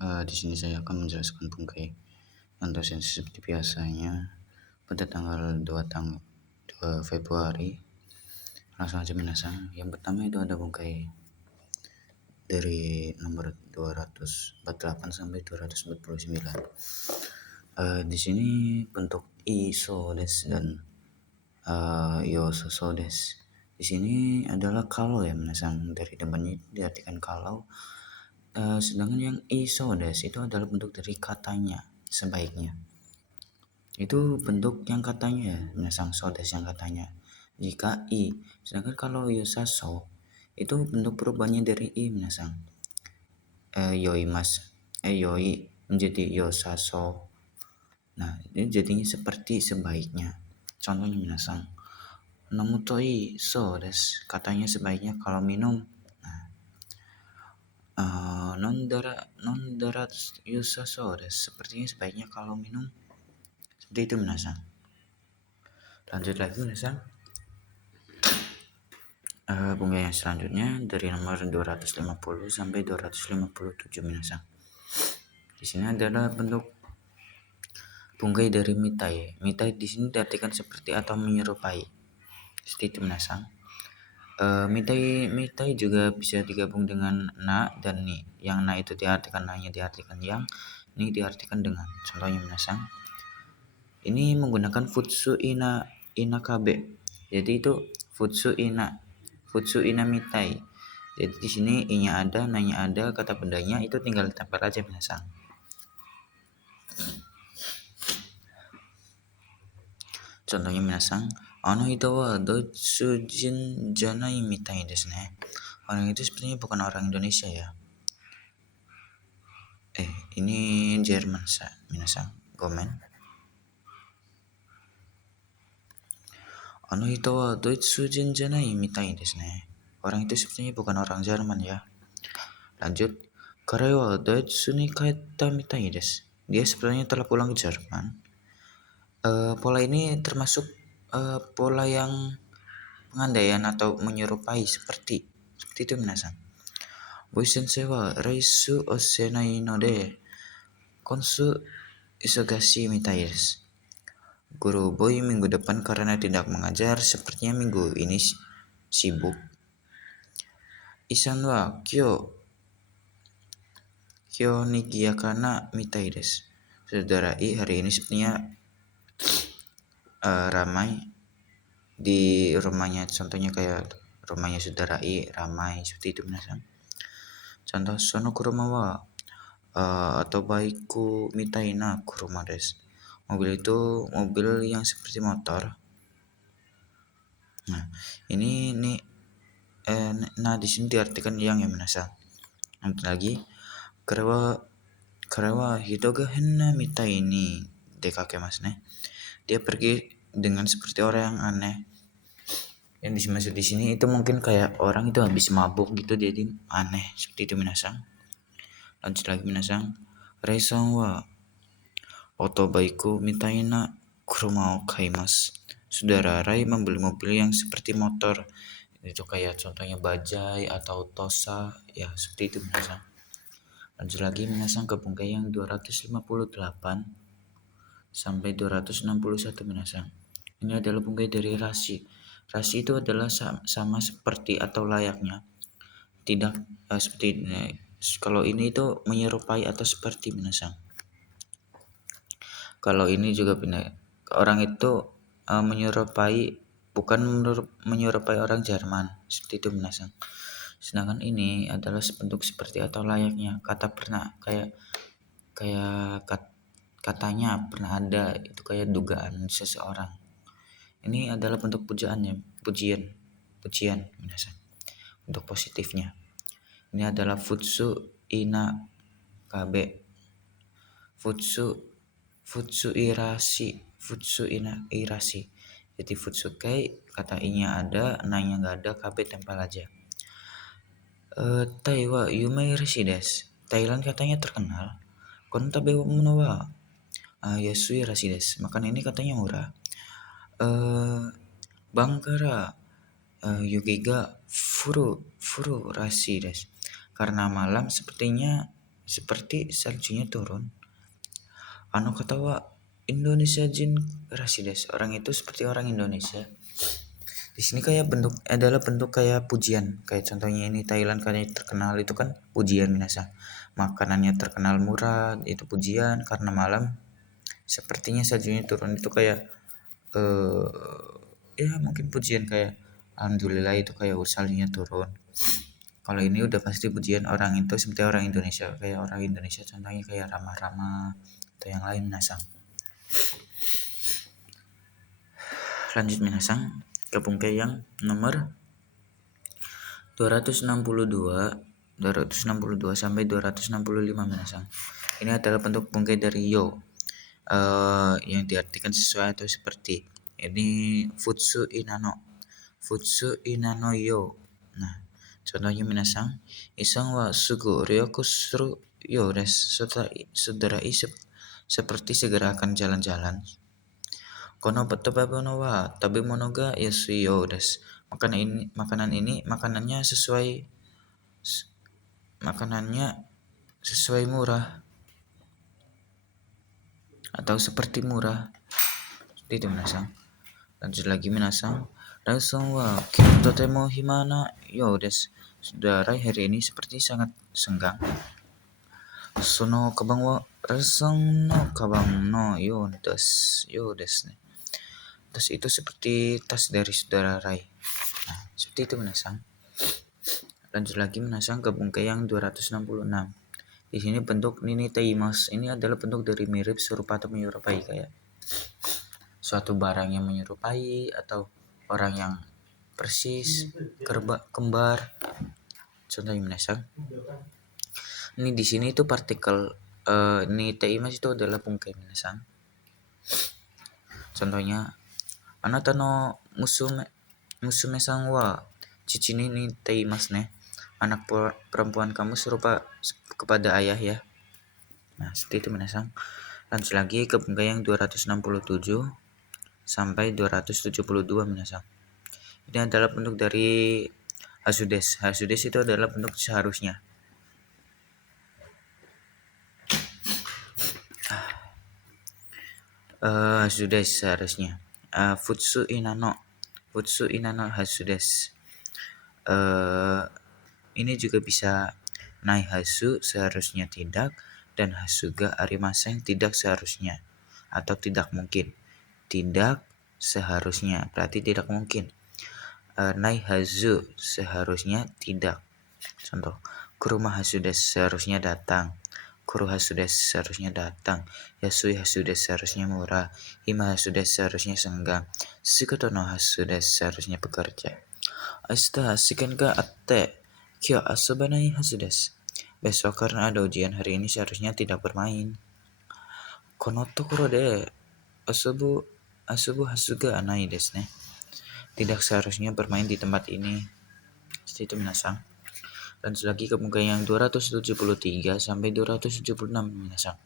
Di sini saya akan menjelaskan bungkai yang tersensi seperti biasanya pada tanggal 2 Februari. Langsung aja minasang. Yang pertama itu ada bungkai dari nomor 248 sampai 249. Di sini bentuk isodes dan yososodes. Di sini adalah kalau ya minasang, dari depannya itu diartikan kalau. Sedangkan yang isodes itu adalah bentuk dari katanya sebaiknya. Itu bentuk yang katanya minasang, sodes yang katanya. Jika i, sedangkan kalau yosaso itu bentuk perubahannya dari i minasang. Yoi menjadi yosaso. Nah, ini jadinya seperti sebaiknya. Contohnya minasang, nomutoi sodes, katanya sebaiknya kalau minum. Non darat yusasores, sepertinya sebaiknya kalau minum. Seperti itu minasang. Lanjut lagi minasang. Bunga yang selanjutnya dari nomor 250 sampai 257 minasang. Di sini adalah bentuk bungkai dari mitai. Mitai di sini diartikan seperti atau menyerupai. Seperti itu minasang. Mitai juga bisa digabung dengan na dan ni. Yang na itu diartikan, na-nya diartikan yang, ni diartikan dengan. Contohnya minasang, ini menggunakan futsu ina kabe. Jadi itu futsu ina mitai. Jadi di sini i-nya ada, na-nya ada, kata bendanya itu tinggal ditempel aja minasang. Contohnya minasang, hito wa doitsujin janai mitai desu ne. Orang itu sepertinya bukan orang Indonesia ya. Ini Jerman minasang. Gomen. Hito wa doitsujin janai mitai desu ne. Orang itu sepertinya bukan orang Jerman ya. Lanjut, kare wa doitsu ni kaeta mitai desu. Dia sebenarnya telah pulang ke Jerman. Pola ini termasuk pola yang pengandaian atau menyerupai seperti itu minasang. Boy sensei wa raisu osenai node konsu isogashi mitai desu. Guru Boy minggu depan karena tidak mengajar, sepertinya minggu ini sibuk. Isan wa kyo nigiyakana mitai desu. Saudara I hari ini sepertinya ramai di rumahnya. Contohnya kayak rumahnya saudara I ramai, seperti itu minasang. Contoh sono kuruma wa atau baiku mitai na kuruma desu. Mobil itu mobil yang seperti motor. Nah, ini di sini diartikan yang ya minasang. Nanti lagi, karewa hidoga henna mitai ini dekake mas ne. Dia pergi dengan seperti orang yang aneh. Yang dimaksud di sini itu mungkin kayak orang itu habis mabuk gitu, jadi aneh, seperti itu minasang. Lanjut lagi minasang. Reison wa otobaiku mitai na kuruma o kaimasu. Saudara Rai membeli mobil yang seperti motor. Itu kayak contohnya bajai atau tosa, ya seperti itu minasang. Lanjut lagi minasang ke bungkai yang 258 sampai 261 minasang. Ini adalah bungkai dari rasi. Rasi itu adalah sama seperti atau layaknya. Tidak seperti ini. Kalau ini itu menyerupai atau seperti minasang. Kalau ini juga orang itu menyerupai, bukan menyerupai orang Jerman, seperti itu minasang. Sedangkan ini adalah bentuk seperti atau layaknya. Kata pernah katanya pernah ada, itu kayak dugaan seseorang. Ini adalah bentuk pujiannya, pujian minasang. Untuk positifnya. Ini adalah futsu ina kabe. Futsu ina irasi. Jadi futsukai kata i-nya ada, na-nya enggak ada, kabe tempel aja. Tai wa yumei rashi desu. Thailand katanya terkenal. Kon tabe mono wa yasui rashi desu. Makanan ini katanya murah. Bangkara yuki ga furu rashi desu. Karena malam sepertinya seperti saljunya turun. Anu katawa Indonesia jin rasides, orang itu seperti orang Indonesia. Di sini kayak bentuk kayak pujian, kayak contohnya ini Thailand kayak terkenal itu kan pujian minasa. Makanannya terkenal murah itu pujian karena malam sepertinya saljunya turun itu kayak eh ya mungkin pujian kayak alhamdulillah itu kayak saljunya turun. Kalau ini udah pasti pujian orang itu seperti orang Indonesia, kayak orang Indonesia contohnya kayak ramah-ramah atau yang lain minasang. Lanjut minasang ke bungkai yang nomor 262 sampai 265 minasang. Ini adalah bentuk bungkai dari yo yang diartikan sesuai atau seperti. Ini futsu inano yo. Nah, contohnya minasang, isang wa sugu ryokusru yo des saudara seperti segera akan jalan-jalan. Kono batobabono wa tabemono ga yasuyo des. Makanannya sesuai murah atau seperti murah. Itu minasang. Lanjut lagi minasang. Ransong wa totemo himana yo des. Saudara hari ini seperti sangat senggang. Sono kabang wa rasang no kabang no yo des. Tas itu seperti tas dari saudara Rai. Nah, seperti itu minasang. Lanjut lagi minasang ke bungkai yang 266. Di sini bentuk nini teimas. Ini adalah bentuk dari mirip, serupa atau menyerupai, kayak suatu barang yang menyerupai atau orang yang persis kembar. Contohnya minasang. Ini di sini itu partikel ini teimas itu adalah bungkai minasang. Contohnya anata no musume sang wa cicini ni teimas ne. Anak perempuan kamu serupa kepada ayah ya. Nah, seperti itu minasang. Lanjut lagi ke bungkai yang 267 sampai 272 minasang. Ini adalah bentuk dari hasudes. Hasudes itu adalah bentuk seharusnya. Hasudes seharusnya. Futsu inano hasudes. Ini juga bisa nai hasu seharusnya tidak, dan hasuga arimasen tidak seharusnya atau tidak mungkin. Tidak seharusnya berarti tidak mungkin. Nai hazu seharusnya tidak. Contoh, kuruma hasudes seharusnya datang. Kuru hasudes seharusnya datang. Yasui hasudes seharusnya murah. Hima hasudes seharusnya senggang. Shikoto no hasudes seharusnya bekerja. Aista shiken ga atte kyo asobanai hasudes. Besok karena ada ujian hari ini seharusnya tidak bermain. Kono tokoro de asobu hasuga anai desu ne. Tidak seharusnya bermain di tempat ini. Seperti itu minasang. Lanjut lagi ke bungkai yang 273 sampai 276 minasang.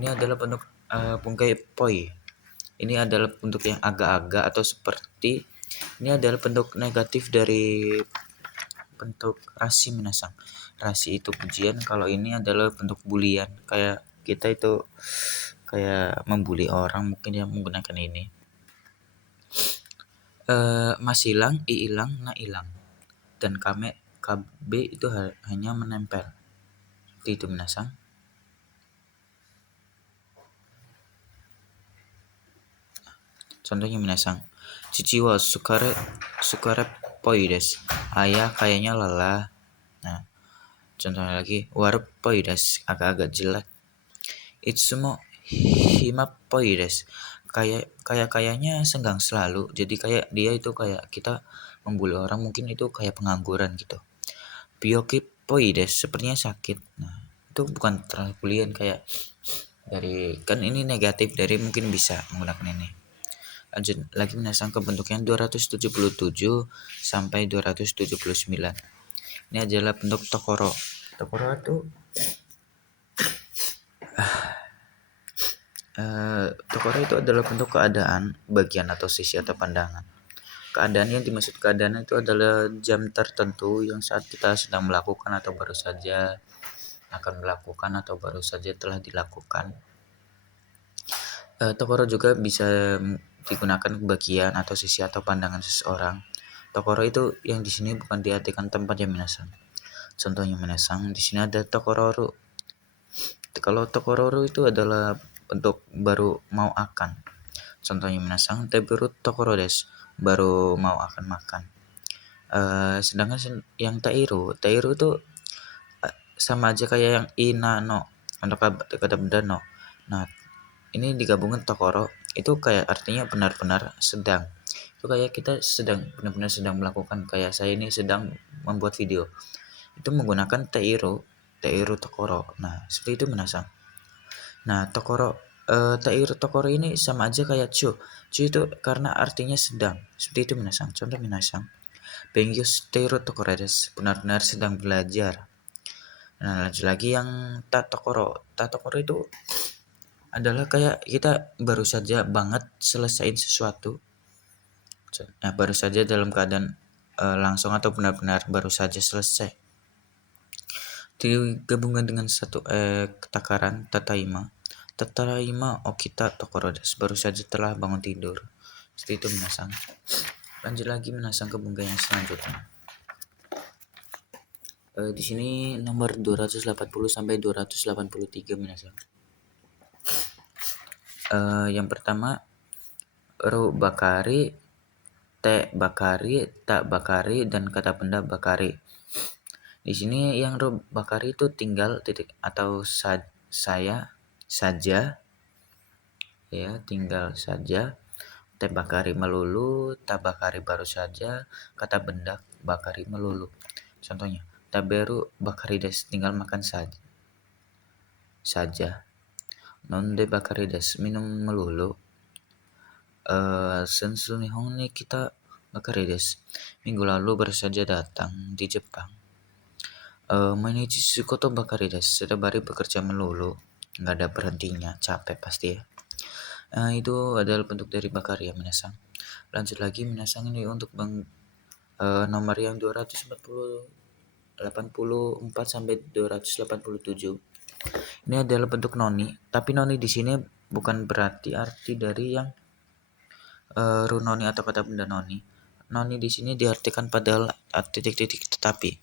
Ini adalah bentuk bungkai poi. Ini adalah bentuk yang agak-agak atau seperti. Ini adalah bentuk negatif dari bentuk rasi minasang. Rasi itu pujian, kalau ini adalah bentuk bulian. Kayak kita itu kayak membuli orang mungkin yang menggunakan ini. Mas hilang, i hilang, na hilang. Dan KB itu hanya menempel. Seperti itu minasang. Contohnya minasang. Cici wa sukare poi desu. Ayah kayaknya lelah. Nah, contohnya lagi, warep poi desu, agak-agak jelek. Itsumo hima poi desu. Kayaknya senggang selalu. Jadi kayak dia itu kayak kita membuli orang mungkin itu kayak pengangguran gitu. Byoki poi desu, sepertinya sakit. Nah, itu bukan terlalu bulian, kayak dari kan ini negatif, dari mungkin bisa menggunakan ini. Lanjut lagi minasang ke bentuk yang 277 sampai 279. Ini adalah bentuk tokoro. Tokoro itu tokoro itu adalah bentuk keadaan, bagian atau sisi atau pandangan. Keadaan yang dimaksud keadaan itu adalah jam tertentu yang saat kita sedang melakukan atau baru saja. akan melakukan atau baru saja telah dilakukan. Tokoro juga bisa digunakan bagian atau sisi atau pandangan seseorang. Tokoro itu yang di sini bukan diartikan tempat ya minasan. Contohnya minasan, di sini ada tokororu. Kalau tokororu itu adalah bentuk baru mau akan. Contohnya minasan, teberu tokoro desu, baru mau akan makan. Sedangkan yang tairu itu sama aja kayak yang ina no untuk kata benda no. Nah, ini digabungkan tokoro itu kayak artinya benar-benar sedang. Itu kayak kita sedang benar-benar sedang melakukan, kayak saya ini sedang membuat video. Itu menggunakan teiru tokoro. Nah, seperti itu menasang. Nah, teiru tokoro ini sama aja kayak chu. Chu itu karena artinya sedang. Seperti itu menasang. Contoh menasang. Bengyou teiru tokoro desu. Benar-benar sedang belajar. Nah, lanjut lagi yang tatokoro. Tatokoro itu adalah kayak kita baru saja banget selesaiin sesuatu. Nah, baru saja dalam keadaan langsung atau benar-benar baru saja selesai. Digabungkan dengan satu ketakaran tataima. Tataima okita tokoro desu. Baru saja telah bangun tidur. Seperti itu menasang. Lanjut lagi menasang ke bunga yang selanjutnya. Di sini nomor 280 sampai 283 menasang. Yang pertama ru bakari, te bakari, tak bakari, dan kata benda bakari. Di sini yang ru bakari itu tinggal titik atau saya saja, ya tinggal saja. Te bakari melulu, tak bakari baru saja, kata benda bakari melulu. Contohnya, taberu bakari des, tinggal makan saja. Non de bakari des, minum melulu. Sensu nihon ni kita bakari des, minggu lalu baru saja datang di Jepang. Mainichi sukoto bakari des, setiap hari bekerja melulu, nggak ada berhentinya, capek pasti ya. Itu adalah bentuk dari bakari ya minasang. Lanjut lagi minasang, ini untuk nomor yang 284 sampai 287. Ini adalah bentuk noni, tapi noni di sini bukan berarti arti dari yang runoni atau kata benda noni. Noni di sini diartikan pada titik-titik tetapi.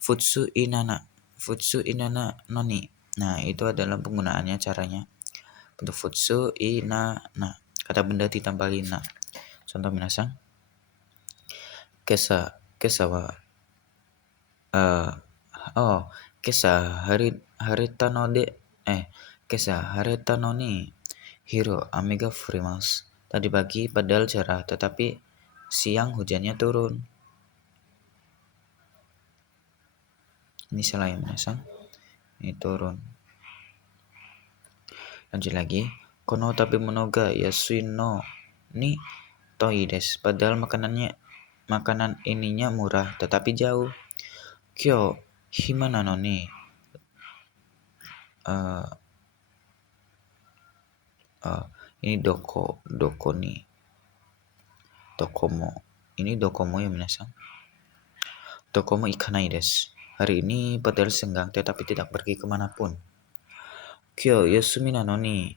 Futsu inana noni. Nah, itu adalah penggunaannya, caranya. Bentuk futsu inana, kata benda ditambahin na. Contoh minasang. Kesa wa kesa harita no de kesa harita no ni hiro ame ga furimasu. Tadi pagi padahal cerah, tetapi siang hujannya turun. Ini salah ya minasang. Ini turun. Lanjut lagi. Kono tapi monoga yasui no ni toi desu. Padahal makanan ininya murah tetapi jauh. Kyo hima nano ni ini doko ni dokomo. Ini dokomo ya minasang. Dokomo ikanai desu. Hari ini padahal senggang tetapi tidak pergi kemanapun. Kyo yasumi nano ni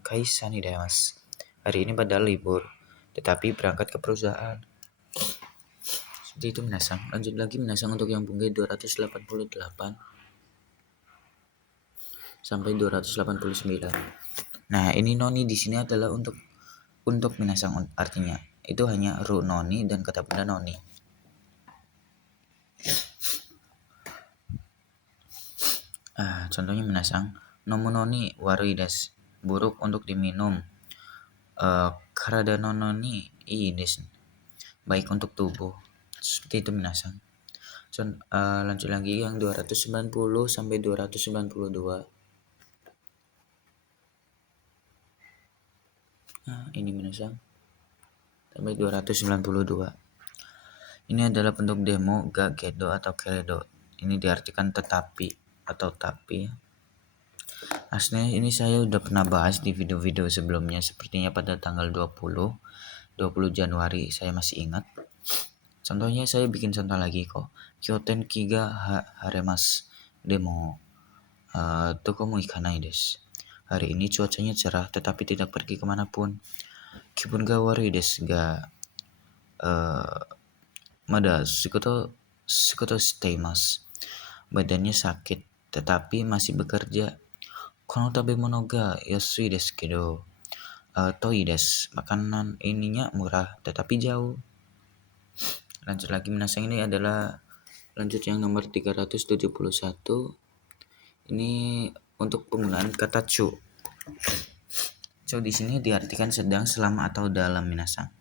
kaisa ni daimasu. Hari ini padahal libur tetapi berangkat ke perusahaan. Seperti itu minasang. Lanjut lagi minasang untuk yang bunga 288 sampai 289. Nah, ini noni di sini adalah untuk minasang, artinya itu hanya ru noni dan kata benda noni. Contohnya minasang, nomu noni warui desu, buruk untuk diminum. Karada no noni ii desu, baik untuk tubuh. Seperti itu minasang. Lanjut lagi yang 290 sampai 292. Ini minasang sampai 292. Ini adalah bentuk demo ga gedo atau keredo. Ini diartikan tetapi atau tapi. Aslinya ini saya udah pernah bahas di video-video sebelumnya, sepertinya pada tanggal 20 Januari, saya masih ingat. Contohnya saya bikin contoh lagi kok. Kyoten kiga haremas. Demo toko mo ikanai desu. Hari ini cuacanya cerah tetapi tidak pergi kemanapun. Kibun ga warui desu ga mada shikoto shiteimasu. Badannya sakit tetapi masih bekerja. Kono tabemono ga yasui desu kedo toi desu. Makanan ininya murah tetapi jauh. Lanjut lagi minasang, ini adalah lanjut yang nomor 371. Ini untuk penggunaan kata cu. Cu di sini diartikan sedang, selama atau dalam minasang.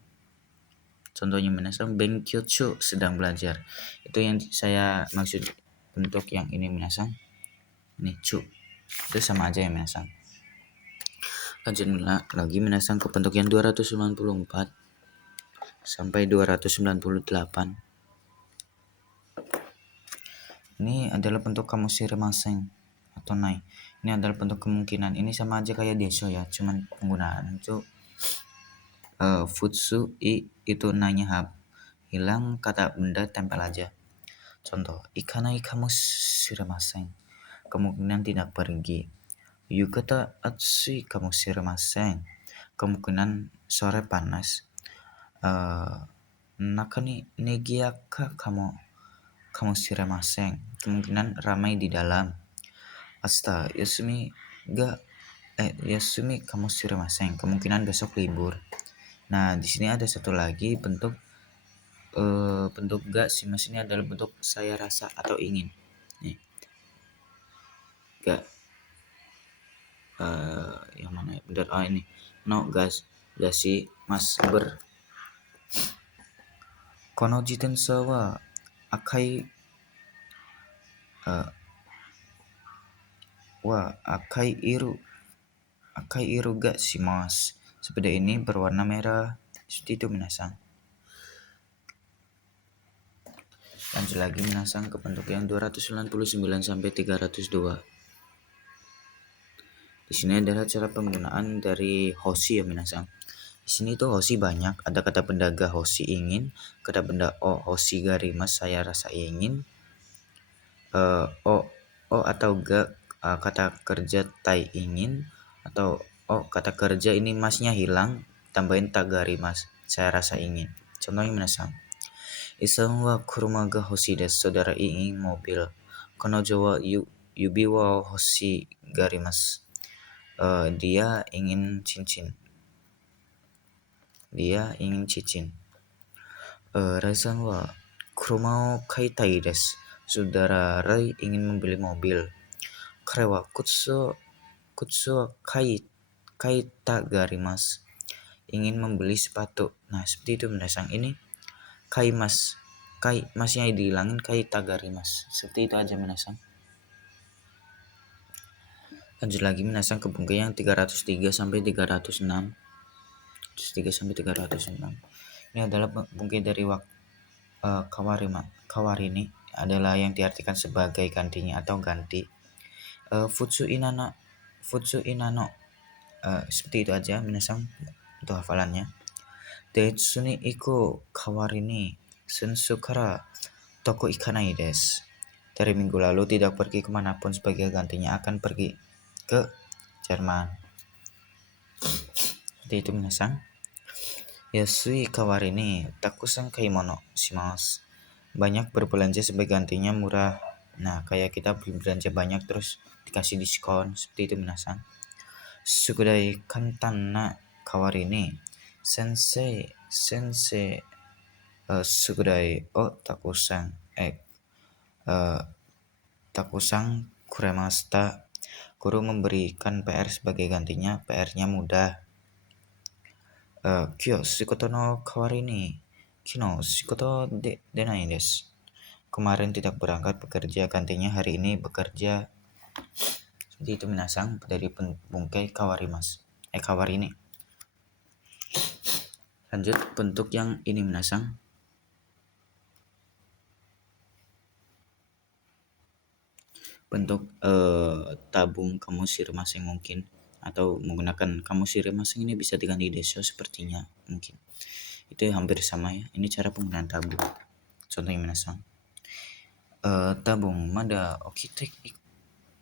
Contohnya minasang benkyou cu, sedang belajar. Itu yang saya maksud bentuk yang ini minasang. Ini cu. Itu sama aja ya minasang. Lanjut lagi minasang ke bentuk yang 294 sampai 298. Ini adalah bentuk kamoshiremasen atau nai. Ini adalah bentuk kemungkinan. Ini sama aja kayak deso ya, cuman penggunaan itu futsu i itu nanya hilang, kata benda tempel aja. Contoh, ikanai kamoshiremasen, kemungkinan tidak pergi. Yukata atsui kamoshiremasen, kemungkinan sore panas. Naka ni negiaka kamoshiremasen, kemungkinan ramai di dalam. Asta yasumi kamoshiremasen, kemungkinan besok libur. Nah, di sini ada satu lagi bentuk ga shimasu, ini adalah bentuk saya rasa atau ingin. Nih. Ga yang mana ya? Benar, ini. No gas gashi mas ber. Kono jitensa wa akai akai iru ga shimasu. Sepeda ini berwarna merah. Seperti itu minasang. Lanjut lagi minasang ke bentuk yang 299 sampai 302. Di sini adalah cara penggunaan dari hoshi ya minasang. Di sini tuh hoshi banyak. Ada kata benda ga hoshi ingin, kata benda o hoshi garimasu saya rasa ingin, o atau ga kata kerja tai ingin, atau o kata kerja ini masnya hilang, tambahin tagarimasu saya rasa ingin. Contohnya minasang, Isan wa kuruma ga hoshi desu, saudara ingin mobil. Konojo wa yubi wa hoshi garimasu, dia ingin cincin. Rai-san wa kuruma o kaitai desu, saudara Rai ingin membeli mobil. Kare wa kutsu wa kaita garimasu, ingin membeli sepatu. Nah, seperti itu minasang. Ini masnya dihilangin, kaita garimasu. Seperti itu aja minasang. Lanjut lagi minasang ke bungkai yang 303 sampai 306. 3 sampai 306. Ini adalah bungkai dari kawarini adalah yang diartikan sebagai gantinya atau ganti. Futsu inano. Seperti itu aja minasang untuk hafalannya. Tetsu ni iku kawarini sensu kara toko ikanai desu. Dari minggu lalu tidak pergi kemanapun, sebagai gantinya akan pergi ke Jerman. Seperti itu minasang. Yasui kawarini takusan kaimono shimasu. Banyak berbelanja sebagai gantinya murah. Nah, kayak kita belanja banyak terus dikasih diskon. Seperti itu minasang. Sugudai kantan na kawarini sensei sugudai o takusan kuremashita. Guru memberikan PR sebagai gantinya, PR-nya mudah. Kyo shikoto no kawarini kino shikoto denai desu. Kemarin tidak berangkat bekerja, gantinya hari ini bekerja. Seperti itu minasang dari bungkai kawarini. Lanjut bentuk yang ini minasang. Bentuk tabung kamoshiremasen mungkin, atau menggunakan kamoshiremasen ini bisa diganti desu sepertinya mungkin. Itu hampir sama ya. Ini cara penggunaan tabung. Contohnya minasang. Tabung mada okite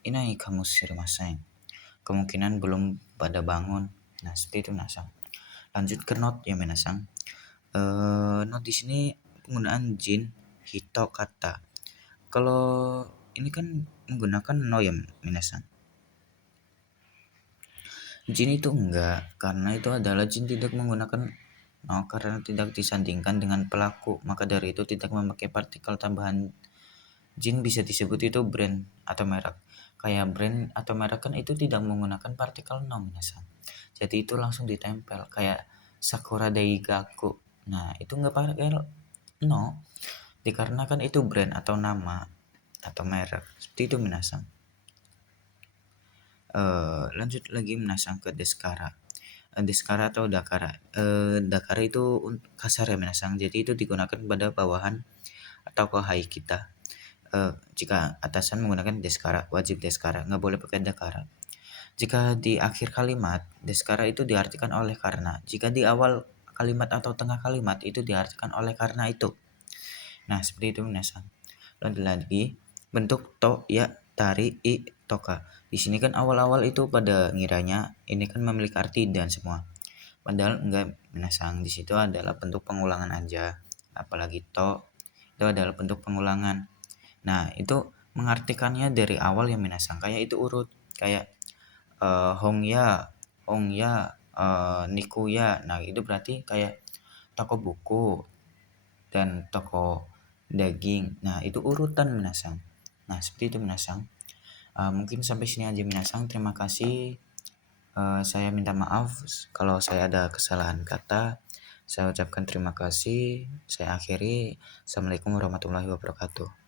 inai kamu sumimasen. Kemungkinan belum pada bangun. Nah, seperti itu minasang. Lanjut ke not ya minasang. Not di sini penggunaan jin hito kata. Kalau ini kan menggunakan no ya minasang. Jin itu enggak, karena itu adalah jin tidak menggunakan no karena tidak disandingkan dengan pelaku, maka dari itu tidak memakai partikel tambahan. Jin bisa disebut itu brand atau merek. Kayak brand atau merek kan itu tidak menggunakan partikel no minasang. Jadi itu langsung ditempel kayak Sakura Daigaku. Nah, itu enggak pakai no dikarenakan itu brand atau nama atau merek. Seperti itu minasang. Lanjut lagi minasang ke deskara. Deskara atau dakara. Dakara itu kasar ya minasang. Jadi itu digunakan pada bawahan atau kohai kita. Jika atasan menggunakan deskara, wajib deskara, nggak boleh pakai dakara. Jika di akhir kalimat, deskara itu diartikan oleh karena. Jika di awal kalimat atau tengah kalimat itu diartikan oleh karena itu. Nah, seperti itu minasang. Lanjut lagi, bentuk to, ya, tari, i, toka. Di sini kan awal-awal itu pada ngiranya ini kan memiliki arti dan semua. Padahal enggak minasang, di situ adalah bentuk pengulangan aja. Apalagi to itu adalah bentuk pengulangan. Nah, itu mengartikannya dari awal ya minasang. Kayak itu urut, kayak hongya, nikuya. Nah, itu berarti kayak toko buku dan toko daging. Nah, itu urutan minasang. Nah, seperti itu minasang. Mungkin sampai sini aja minasang. Terima kasih. Saya minta maaf kalau saya ada kesalahan kata. Saya ucapkan terima kasih. Saya akhiri. Assalamualaikum warahmatullahi wabarakatuh.